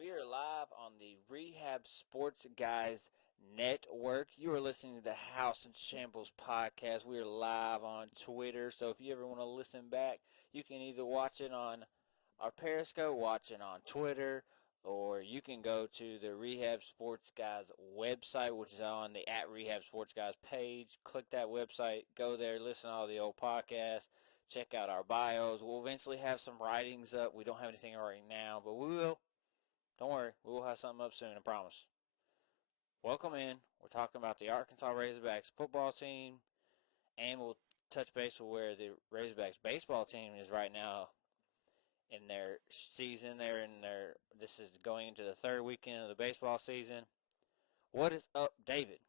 We are live on the Rehab Sports Guys Network. You are listening to the House and Shambles podcast. We are live on Twitter, so if you ever want to listen back, you can either watch it on our Periscope, watch it on Twitter, or you can go to the Rehab Sports Guys website, which is on the @Rehab Sports Guys page. Click that website, go there, listen to all the old podcasts, check out our bios. We'll eventually have some writings up. We don't have anything right now, but we will. Don't worry, we will have something up soon, I promise. Welcome in. We're talking about the Arkansas Razorbacks football team, and we'll touch base with where the Razorbacks baseball team is right now in their season. This is going into the third weekend of the baseball season. What is up, David?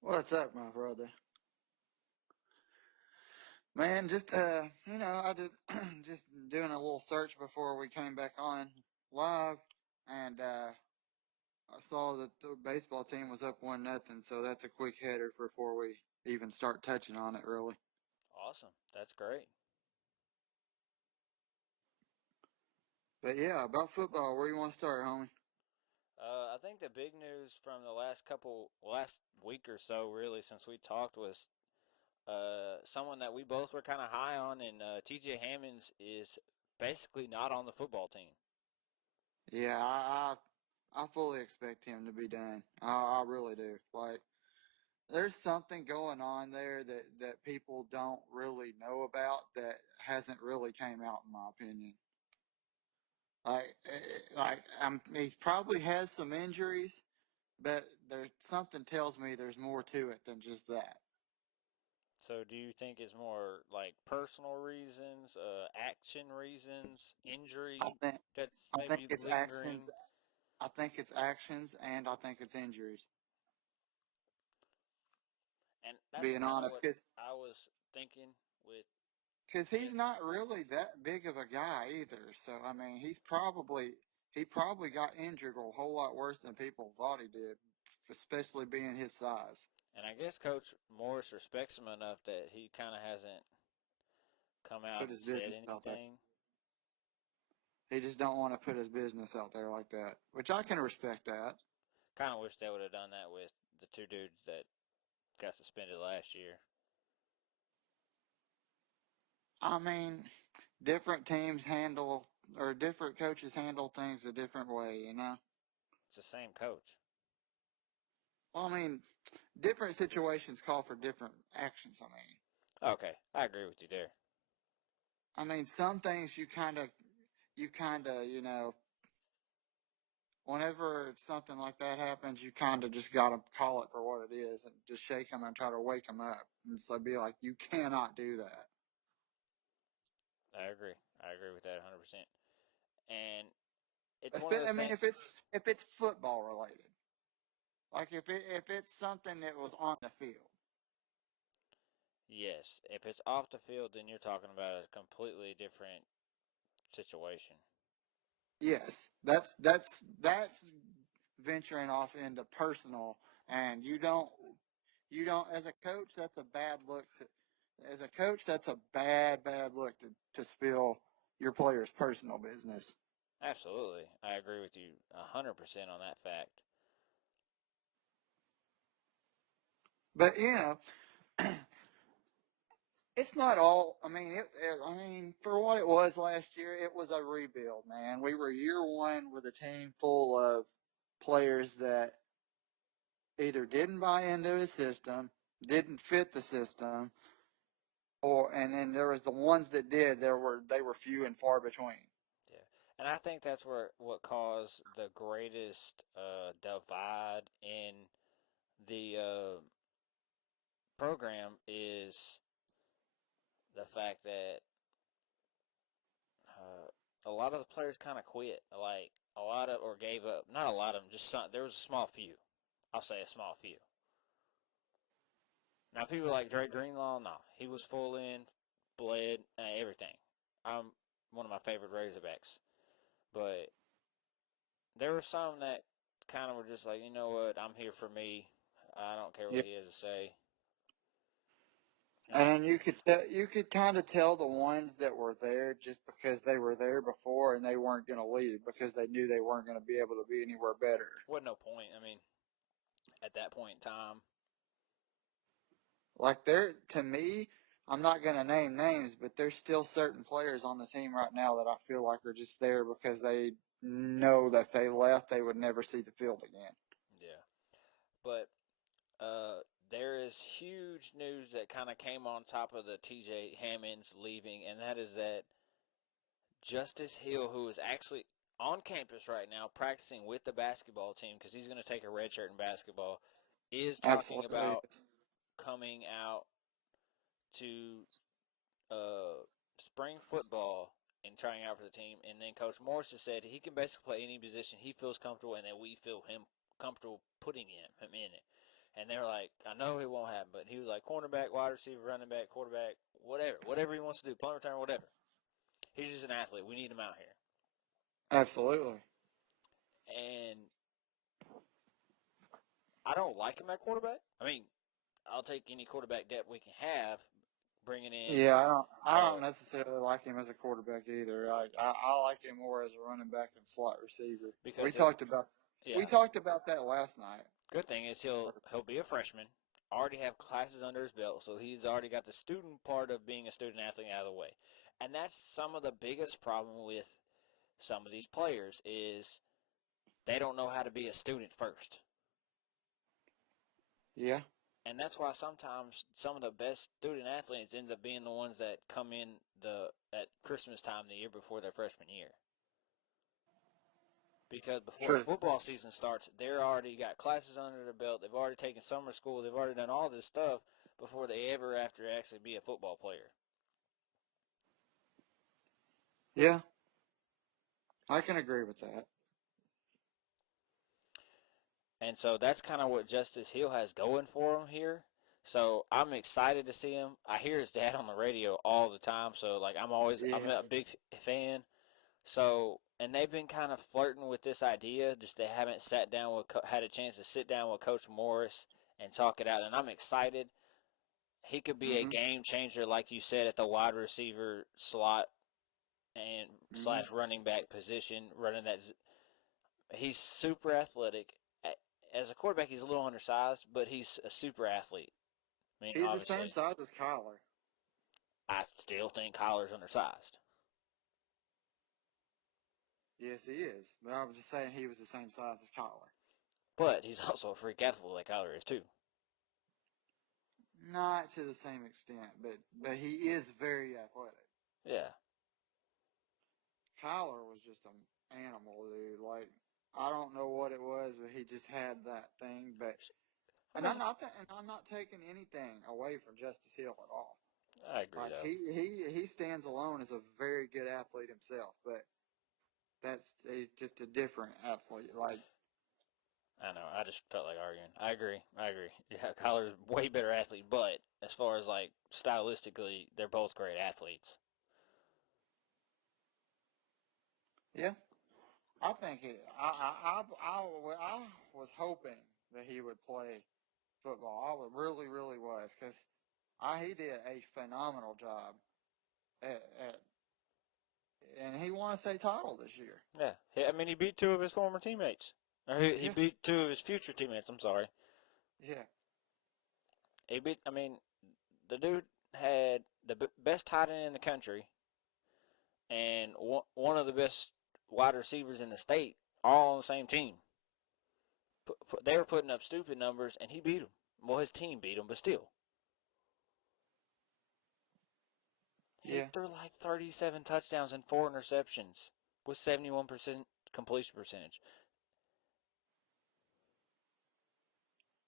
What's up, my brother? Man, I did just doing a little search before we came back on live, and I saw that the baseball team was up 1-0, so that's a quick header before we even start touching on it, really. Awesome. That's great. But yeah, about football, where you want to start, homie? I think the big news from the last week or so, really, since we talked, was someone that we both were kind of high on, and T.J. Hammonds is basically not on the football team. Yeah, I fully expect him to be done. I really do. Like, there's something going on there that people don't really know about that hasn't really came out, in my opinion. He probably has some injuries, but there's something tells me there's more to it than just that. So, do you think it's more like personal reasons, action reasons, I injury think that's I think maybe it's actions. lingering? I think it's actions, and I think it's injuries. And that's Being kind of honest, what I was thinking with because he's him. not really that big of a guy either. So I mean, he probably got injured a whole lot worse than people thought he did, especially being his size. And I guess Coach Morris respects him enough that he kind of hasn't come out Put and his said business out there. anything. He just don't want to put his business out there like that, which I can respect that. Kind of wish they would have done that with the two dudes that got suspended last year. I mean, different teams handle or different coaches handle things a different way, you know? It's the same coach. Well, I mean, different situations call for different actions. Okay, I agree with you there. Some things you kind of, whenever something like that happens, you kind of just got to call it for what it is and just shake them and try to wake them up. And so be like, you cannot do that. I agree. I agree with that 100%. And it's one of I those mean, things. if it's football related, like if it's something that was on the field. Yes, if it's off the field, then you're talking about a completely different situation. Yes, that's venturing off into personal, and you don't as a coach that's a bad look as a coach that's a bad look to spill your players' personal business. Absolutely, I agree with you 100% on that fact. But it's not all. For what it was last year, it was a rebuild, man. We were year one with a team full of players that either didn't buy into the system, didn't fit the system, and then there was the ones that did. They were few and far between. Yeah, and I think that's where what caused the greatest divide in the program is the fact that uh, a lot of the players kind of quit, like a lot of or gave up. Not a lot of them, just some. There was a small few. I'll say a small few. Now, people like Drake Greenlaw, no, he was full in, bled, everything. I'm one of my favorite Razorbacks, but there were some that kind of were just like, you know what, I'm here for me. I don't care what Yeah, he has to say. And And then you could kind of tell the ones that were there just because they were there before and they weren't going to leave because they knew they weren't going to be able to be anywhere better. wasn't no point. I mean, at that point in time, Like to me, I'm not going to name names, but there's still certain players on the team right now that I feel like are just there because they know that if they left, they would never see the field again. yeah. But there is huge news that kind of came on top of the TJ Hammonds leaving, and that is that Justice Hill, who is actually on campus right now practicing with the basketball team because he's going to take a red shirt in basketball, is talking Absolutely. about coming out to spring football and trying out for the team. And then Coach Morris has said he can basically play any position he feels comfortable and that we feel him comfortable putting him in it. And they're like, I know it won't happen, but he was like cornerback, wide receiver, running back, quarterback, whatever he wants to do, punt return, whatever. He's just an athlete. We need him out here. Absolutely. And I don't like him at quarterback. I mean, I'll take any quarterback depth we can have, bringing in. Yeah, I don't necessarily like him as a quarterback either. I like him more as a running back and slot receiver. Because We yeah, talked about that last night. good thing is he'll be a freshman, already have classes under his belt, so he's already got the student part of being a student athlete out of the way. And that's some of the biggest problem with some of these players is they don't know how to be a student first. Yeah, And that's why sometimes some of the best student athletes end up being the ones that come in at Christmas time the year before their freshman year. Because before true. football season starts, they're already got classes under their belt. They've already taken summer school. They've already done all this stuff before they ever after actually be a football player. Yeah, I can agree with that. And so that's kind of what Justice Hill has going for him here. So I'm excited to see him. I hear his dad on the radio all the time. So like I'm Yeah. a big fan. So and they've been kind of flirting with this idea. Just they haven't had a chance to sit down with Coach Morris and talk it out. And I'm excited. He could be a Mhm. game changer, like you said, at the wide receiver slot and Mhm. slash running back position, running that. He's super athletic. As a quarterback, he's a little undersized, but he's a super athlete. I mean, He's the same obviously, size as Kyler. I still think Kyler's undersized, Yes, he is. But I was just saying he was the same size as Kyler. but he's also a freak athlete like Kyler is too. Not to the same extent, but he is very athletic. Yeah, Kyler was just an animal, dude. Like I don't know what it was, but he just had that thing. But I and mean, I'm not taking anything away from Justice Hill at all. I agree Like though. he stands alone as a very good athlete himself, but he's just a different athlete. Like I know. I just felt like arguing. I agree. I agree. Yeah, Kyler's way better athlete, but as far as like stylistically, they're both great athletes. yeah, I think it. I was hoping that he would play football. I would really was because he did a phenomenal job at and he won a state title this year. Yeah. I mean, he beat two of his former teammates. Or he Yeah, beat two of his future teammates. I'm sorry. yeah, He beat. I mean, the dude had the best tight end in the country and one of the best wide receivers in the state, all on the same team. They were putting up stupid numbers, and he beat them. Well, his team beat him, but still, he yeah, threw like 37 touchdowns and 4 interceptions with 71% completion percentage.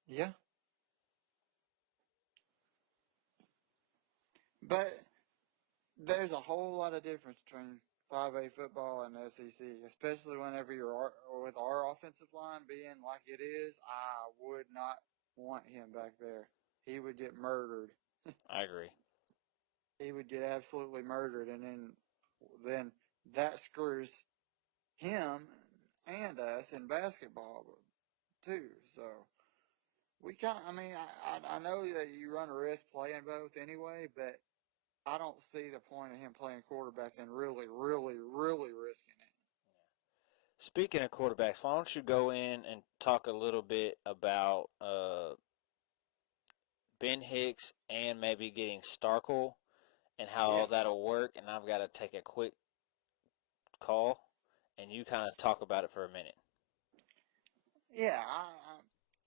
yeah. But there's a whole lot of difference between 5A football and SEC, especially whenever with our offensive line being like it is. I would not want him back there. He would get murdered. I agree. He would get absolutely murdered, and then that screws him and us in basketball too. So we kind. I mean, I know that you run a risk playing both anyway, but I don't see the point of him playing quarterback and really, really, really risking it. Speaking of quarterbacks, why don't you go in and talk a little bit about Ben Hicks and maybe getting Starkle and how Yeah, all that'll work? And I've got to take a quick call, and you kind of talk about it for a minute. yeah.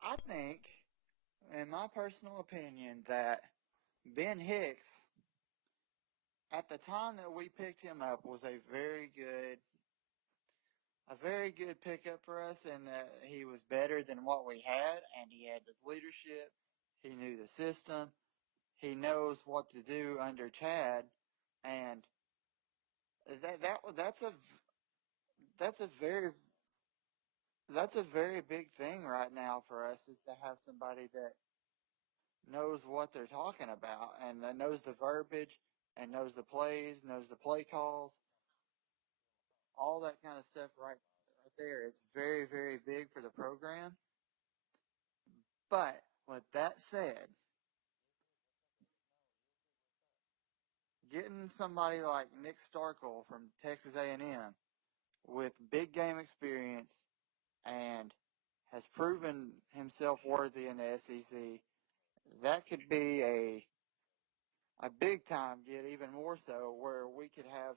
I think, in my personal opinion, that Ben Hicks, at the time that we picked him up, was a very good pickup for us, and he was better than what we had, and he had the leadership, he knew the system, he knows what to do under Chad, and that's that's a very that's a very big thing right now for us is to have somebody that knows what they're talking about and knows the verbiage and knows the plays, knows the play calls, all that kind of stuff right there. It's very, very big for the program. But with that said, getting somebody like Nick Starkle from Texas A&M with big game experience and has proven himself worthy in the SEC, that could be a big time get, even more so, where we could have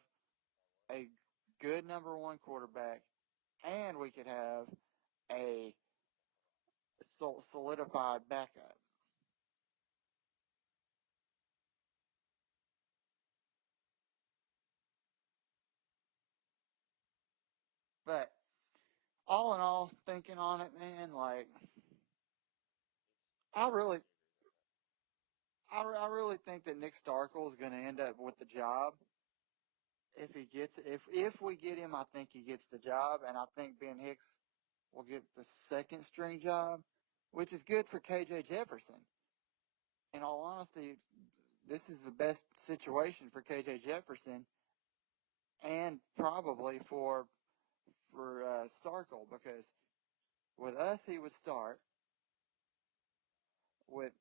a good number one quarterback and we could have a solidified backup. But all in all, thinking on it, man, like I really, I really think that Nick Starkle is going to end up with the job if he gets if we get him. I think he gets the job, and I think Ben Hicks will get the second string job, which is good for KJ Jefferson. In all honesty, this is the best situation for KJ Jefferson and probably for Starkle because with us he would start with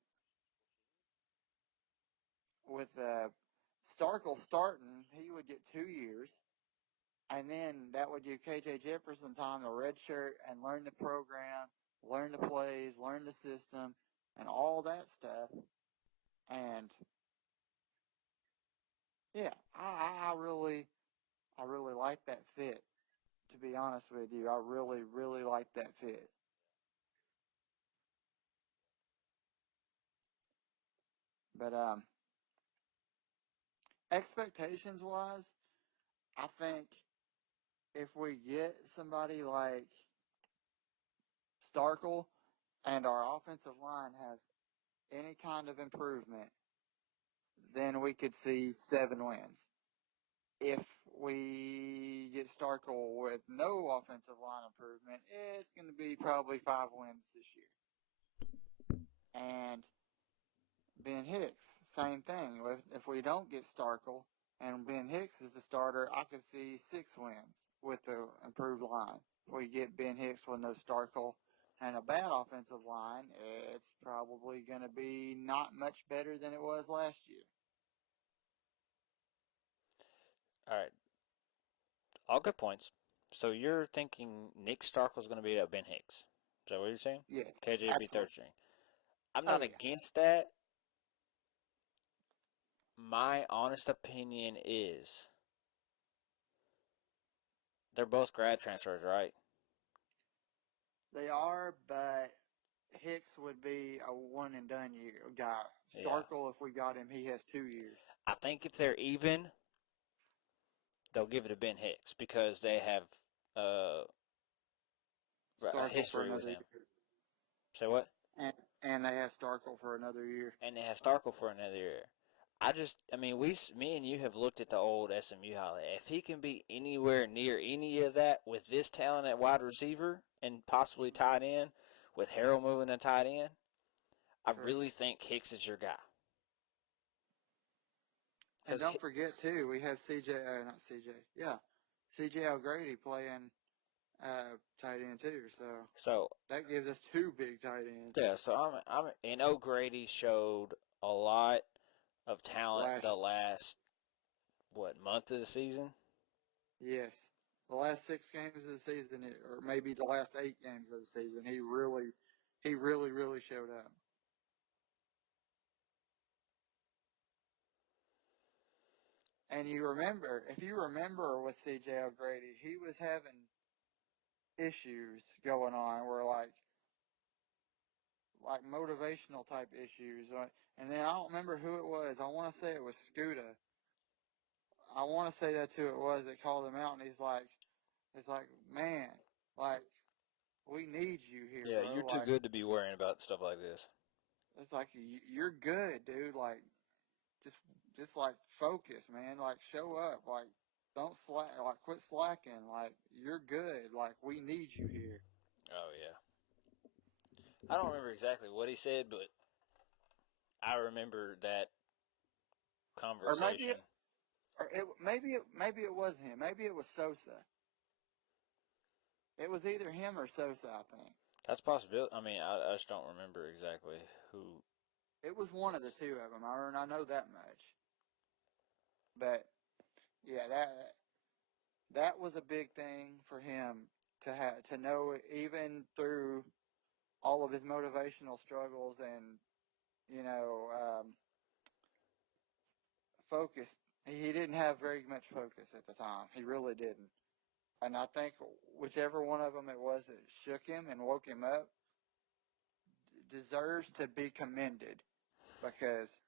Starkle starting he would get 2 years and then that would give KJ Jefferson time to redshirt and learn the program, learn the plays, learn the system, and all that stuff. And yeah, I really like that fit. To be honest with you, I really, really like that fit. But expectations wise, I think if we get somebody like Starkle and our offensive line has any kind of improvement, then we could see 7 wins. If we get Starkle with no offensive line improvement, it's going to be probably 5 wins this year. And Ben Hicks, same thing. If we don't get Starkle and Ben Hicks is the starter, I could see 6 wins with the improved line. If we get Ben Hicks with no Starkle and a bad offensive line, it's probably going to be not much better than it was last year. All right, all good points. So you're thinking Nick Starkle's going to be at Ben Hicks. Is that what you're saying? Yes, KJ would be third absolutely. string. I'm Oh not yeah, against that. My honest opinion is they're both grad transfers, right? they are, but Hicks would be a one and done year guy. Yeah. Starkle, if we got him, he has 2 years. I think if they're even, they'll give it to Ben Hicks because they have uh, a Starkle for history with another him. year, Say what? and and they have Starkle for another year. And they have Starkle for another year. I mean, me and you have looked at the old SMU highlight. If he can be anywhere near any of that with this talent at wide receiver and possibly tight end, with Harrell moving to tight end, I True. really think Hicks is your guy. And Because don't forget too, we have CJ, not CJ, yeah, CJ O'Grady playing tight end too. So So that gives us two big tight ends yeah, so I'm and O'Grady showed a lot of talent the last. last what month of the season. Yes, the last 6 games of the season, or maybe the last 8 games of the season, he really showed up. And if you remember with C.J. O'Grady, he was having issues going on where like motivational type issues. And then I don't remember who it was. I want to say it was Scuda. I want to say that's who it was that called him out, and it's like, man, like we need you here, Yeah, you're bro. too Like good to be worrying about stuff like this. it's like you're good, dude. Like just like focus, man. Like show up. Like don't slack. Like quit slacking. Like you're good. Like we need you here. Oh yeah, I don't remember exactly what he said, but I remember that Or maybe conversation. maybe it wasn't him. Maybe it was Sosa. It was either him or Sosa, I think. That's a possibility. I mean, I just don't remember exactly who It was it one of was. the two of them. I know that much. But yeah, that was a big thing for him to know, even through all of his motivational struggles and you know focus. He didn't have very much focus at the time. He really didn't. And I think whichever one of them it was that shook him and woke him up deserves to be commended because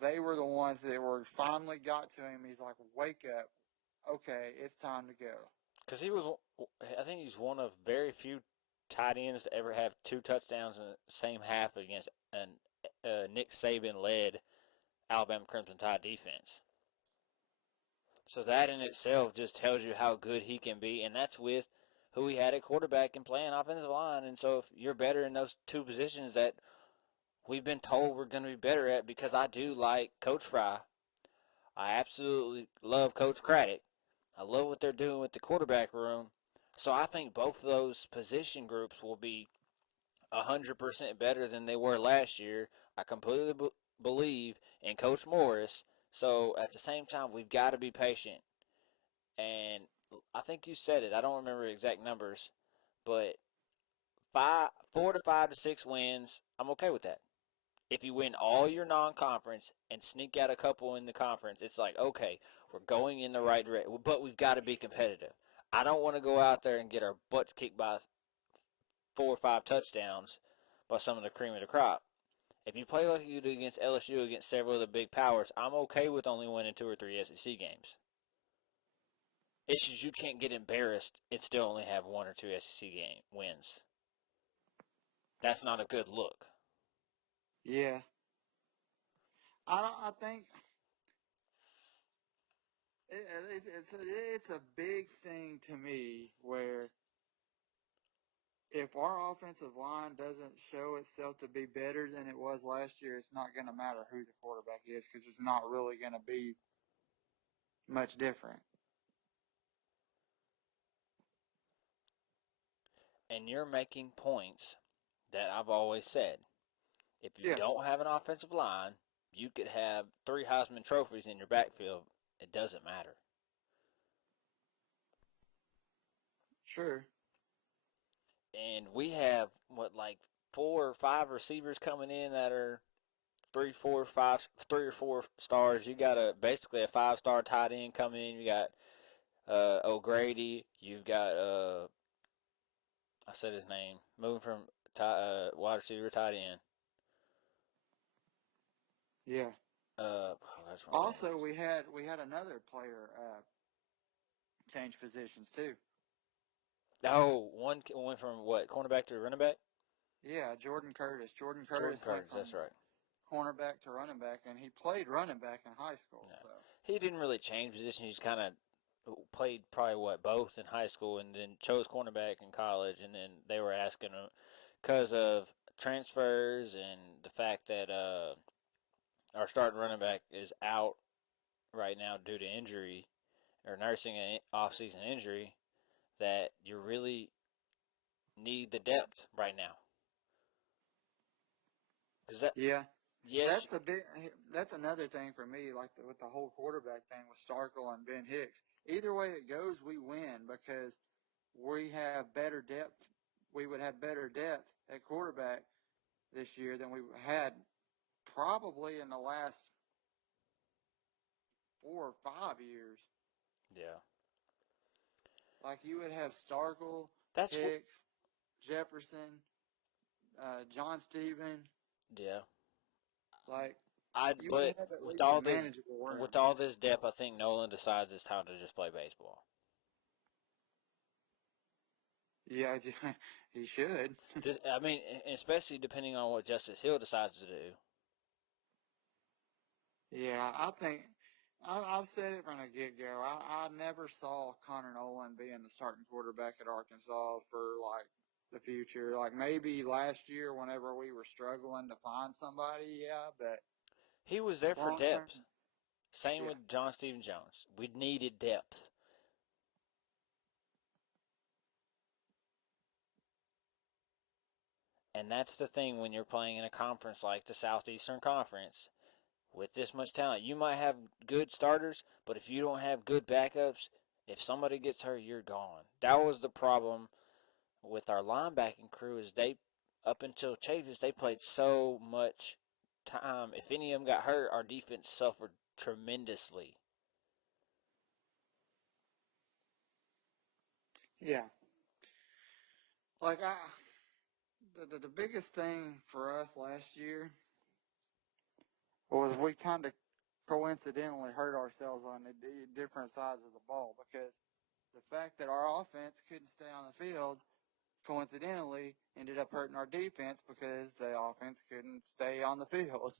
they were the ones that were finally got to him. He's like, wake up. Okay, it's time to go. Because he was, I think he's one of very few tight ends to ever have two touchdowns in the same half against an Nick Saban led Alabama Crimson Tide defense. So that in itself just tells you how good he can be, and that's with who he had at quarterback and playing offensive line. And so if you're better in those two positions that we've been told we're going to be better at, because I do like Coach Fry, I absolutely love Coach Craddock. I love what they're doing with the quarterback room. So I think both of those position groups will be 100% better than they were last year. I completely believe in Coach Morris. So at the same time, we've got to be patient. And I think you said it. I don't remember exact numbers, but 4 to 5 to 6 wins, I'm okay with that. If you win all your non-conference and sneak out a couple in the conference, it's like, okay, we're going in the right direction, but we've got to be competitive. I don't want to go out there and get our butts kicked by 4 or 5 touchdowns by some of the cream of the crop. If you play like you do against LSU, against several of the big powers, I'm okay with only winning 2 or 3 SEC games. It's just you can't get embarrassed and still only have 1 or 2 SEC game wins. That's not a good look. Yeah, I don't. I think it's a big thing to me where if our offensive line doesn't show itself to be better than it was last year, it's not going to matter who the quarterback is because it's not really going to be much different. And you're making points that I've always said. If you Yeah, don't have an offensive line, you could have 3 Heisman trophies in your backfield. It doesn't matter. sure. And we have what, like 4 or 5 receivers coming in that are 3 or 4 stars. You got a basically a 5-star tight end coming in. You got O'Grady. You've got I said his name. Moving from wide receiver tight end. Yeah. That's my name. Also, we had another player change positions too. Oh, one went from what, cornerback to running back? Yeah, Jordan Curtis. Jordan Jordan Curtis went Curtis. from That's right. cornerback to running back, and he played running back in high school. Yeah. So He didn't really change position. He just kind of played probably what, both in high school, and then chose cornerback in college. And then they were asking him because of transfers and the fact that our starting running back is out right now due to injury or nursing an off-season injury. that you really need the depth right now. Because that, Yeah, yes, that's the big. That's another thing for me, like with the whole quarterback thing with Starkle and Ben Hicks. Either way it goes, we win because we have better depth. We would have better depth at quarterback this year than we had probably in the last 4 or 5 years. yeah, Like you would have Starkle, that's what, Hicks, Jefferson, John Steven. yeah. Like you would But have at with least a all this, manageable room. with all this depth, I think Nolan decides it's time to just play baseball. Yeah, he should. Just, I mean, especially depending on what Justice Hill decides to do. Yeah, I think I've said it from the get go. I never saw Connor Nolan being the starting quarterback at Arkansas for like the future. Like maybe last year, whenever we were struggling to find somebody, yeah, but He was there for long term, depth. Same yeah, with John Stephen Jones. We needed depth. And that's the thing when you're playing in a conference like the Southeastern Conference with this much talent. You might have good starters, but if you don't have good backups, if somebody gets hurt, you're gone. That was the problem with our linebacking crew is they up until Chavis, they played so much time. If any of them got hurt, our defense suffered tremendously. yeah. Like the biggest thing for us last year was we kind of coincidentally hurt ourselves on the different sides of the ball because the fact that our offense couldn't stay on the field coincidentally ended up hurting our defense because the offense couldn't stay on the field.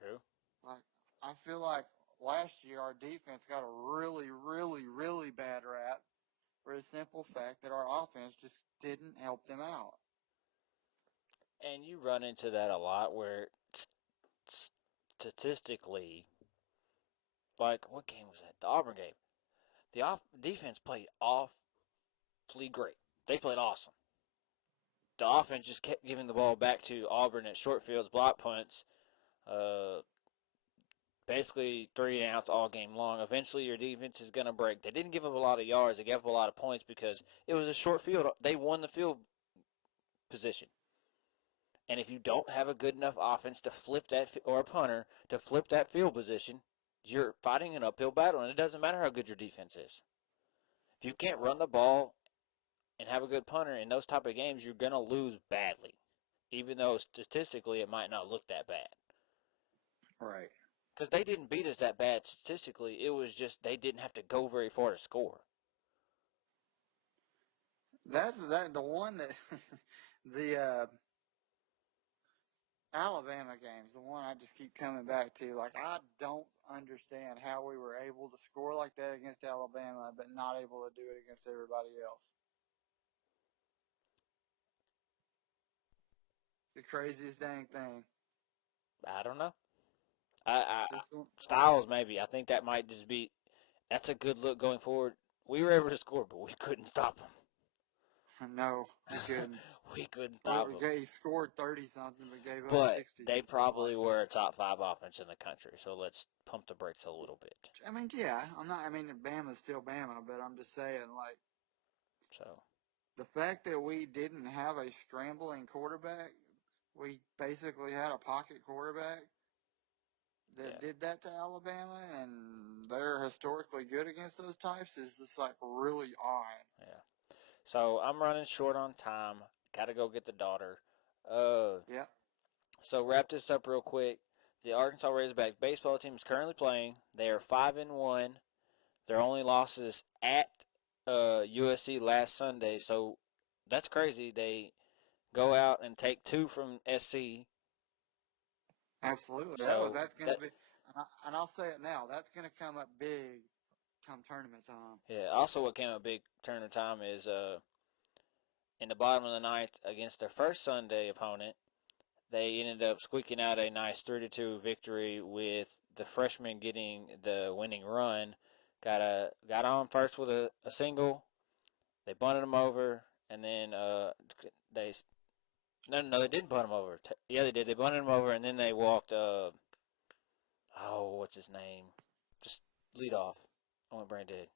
True. Like I feel like last year our defense got a really, really, really bad rap for the simple fact that our offense just didn't help them out. And you run into that a lot where statistically, like what game was that? The Auburn game. The defense played awfully great. They played awesome. The offense just kept giving the ball back to Auburn at short fields, block punts, uh, basically 3 and outs all game long. Eventually, your defense is going to break. They didn't give up a lot of yards. They gave up a lot of points because it was a short field. They won the field position. And if you don't have a good enough offense to flip that, or a punter to flip that field position, you're fighting an uphill battle, and it doesn't matter how good your defense is. If you can't run the ball and have a good punter in those type of games, you're going to lose badly, even though statistically it might not look that bad. Right. Because they didn't beat us that bad statistically. It was just they didn't have to go very far to score. That's the one that the Alabama games, the one I just keep coming back to. Like I don't understand how we were able to score like that against Alabama, but not able to do it against everybody else. The craziest dang thing. I don't know. I Just Styles maybe. I think that might just be. That's a good look going forward. We were able to score, but we couldn't stop them. no, we couldn't. We couldn't We stop them. scored 30 something, but gave up But 60 they something probably like were a top five offense in the country. So let's pump the brakes a little bit. I mean, yeah, I'm not. I mean, Bama's still Bama, but I'm just saying, like, So the fact that we didn't have a scrambling quarterback, we basically had a pocket quarterback that yeah, did that to Alabama, and they're historically good against those types is just like really odd. yeah. So I'm running short on time. Got to go get the daughter. Uh, Yeah, so wrap this up real quick. The Arkansas Razorback baseball team is currently playing. They are 5-1. Their only losses at USC last Sunday. So that's crazy. They go out and take two from SC. absolutely. So That's going to that be, and I'll say it now. That's going to come up big come tournament time. yeah. Also, what came up big turn of time is in the bottom of the ninth against their first Sunday opponent, they ended up squeaking out a nice 3-2 victory with the freshman getting the winning run got on first with a single. They bunted him over, and then they no, they didn't bunt him over. Yeah, they did. They bunted him over, and then they walked. What's his name? Just lead off. I went brain dead.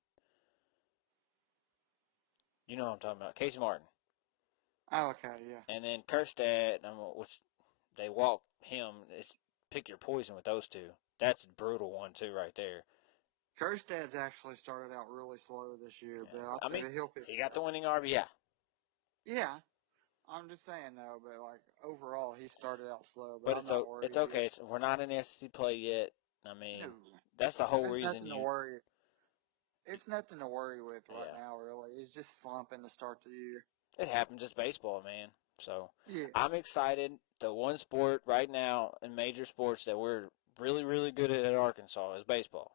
You know what I'm talking about. Casey Martin. Oh, okay, yeah. And then Kerstad, which they walk him. It's pick your poison with those two. That's a brutal one too, right there. Kerstad's actually started out really slow this year, Yeah. but I I think mean, he'll pick he it got the up. winning RBI. Yeah, I'm just saying though, but like overall, he started out slow, but But I'm not it's worried. okay. We're not in SEC play yet. I No, mean, that's the whole that's reason nothing to you. worry. It's nothing to worry with right Yeah, now, really. He's just slumping to start the year. it happens. It's baseball, man. So Yeah, I'm excited. The one sport right now in major sports that we're really, really good at Arkansas is baseball.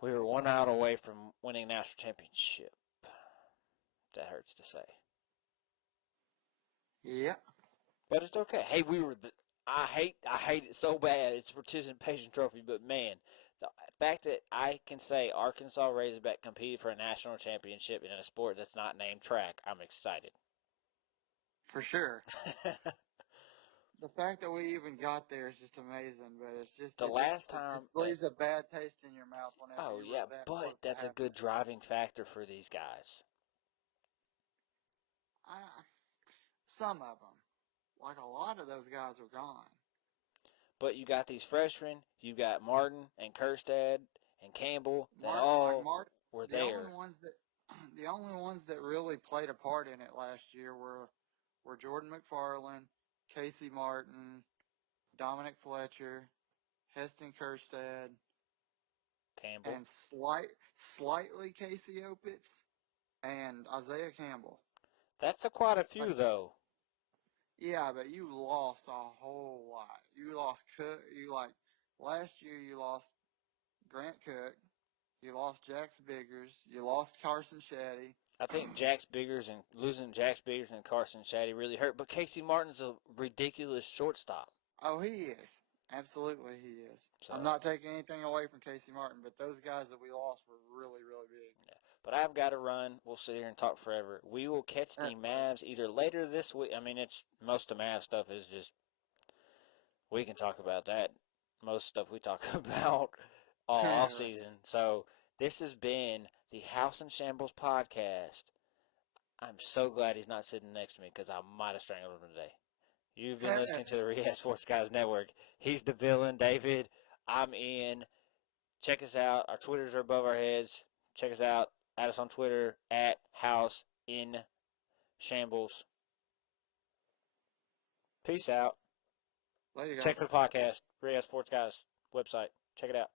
We were one out away from winning national championship. That hurts to say, yeah, but it's okay. Hey, we were. I hate it so bad. It's a participation trophy, but man, the fact that I can say Arkansas Razorback competed for a national championship in a sport that's not named track, I'm excited. for sure. The fact that we even got there is just amazing, but The last it time just that, leaves a bad taste in your mouth whenever oh you yeah, were that but close to that's a having good it. driving factor for these guys. I, some of them, like a lot of those guys are gone. But you got these freshmen, you got Martin and Kerstad and Campbell that Like all Mark, were the only there. ones that the only ones that really played a part in it last year were Jordan McFarland, Casey Martin, Dominic Fletcher, Heston Kerstad, Campbell. and slightly Casey Opitz and Isaiah Campbell. That's quite a Like, few though. yeah, but you lost a whole lot. You lost Cook. Last year. You lost Grant Cook. You lost Jax Biggers. You lost Carson Shaddy. I think Jax Biggers and losing Jax Biggers and Carson Shaddy really hurt. But Casey Martin's a ridiculous shortstop. Oh, he is. Absolutely, he is. I'm So, not taking anything away from Casey Martin, but those guys that we lost were really, really big. yeah. But I've got to run. We'll sit here and talk forever. We will catch the Right. Mavs either later this week. I mean, it's most of Mavs stuff is just we can talk about that. Most stuff we talk about all off Right. season. So this has been the House and Shambles podcast. I'm so glad he's not sitting next to me because I might have strangled him today. You've been listening to the Rehab Sports Guys Network. He's the villain, David. I'm in. Check us out. Our Twitters are above our heads. Check us out. Add us on Twitter at House in Shambles. Peace out. Later, Check guys. for the podcast. Rehab Sports Guys website. Check it out.